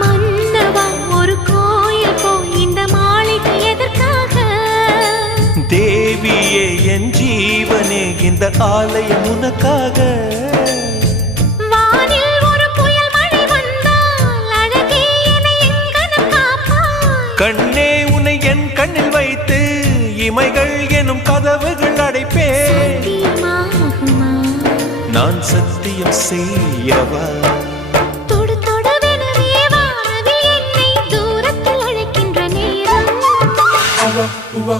மன்னவா ஒரு கோயில் போய் இந்த மாளிகை எதற்காக? தேவியே என் ஜீவனே இந்த ஆலயம் உனக்காக. வானில் ஒரு புயல் மழை வந்தால் அழகே என்னை எங்கனம் காப்பாய். கண்ணே உன்னை என் கண்ணில் வைத்து இமைகள் எனும் கதவுகள் அடைப்பேன். சத்தியமாகுமா? நான் சத்தியம் செய்யவா? தொடு தொடுவெனவே வானவில் என்னை தூரத்தில் அழைக்கின்ற நேரம். Uva,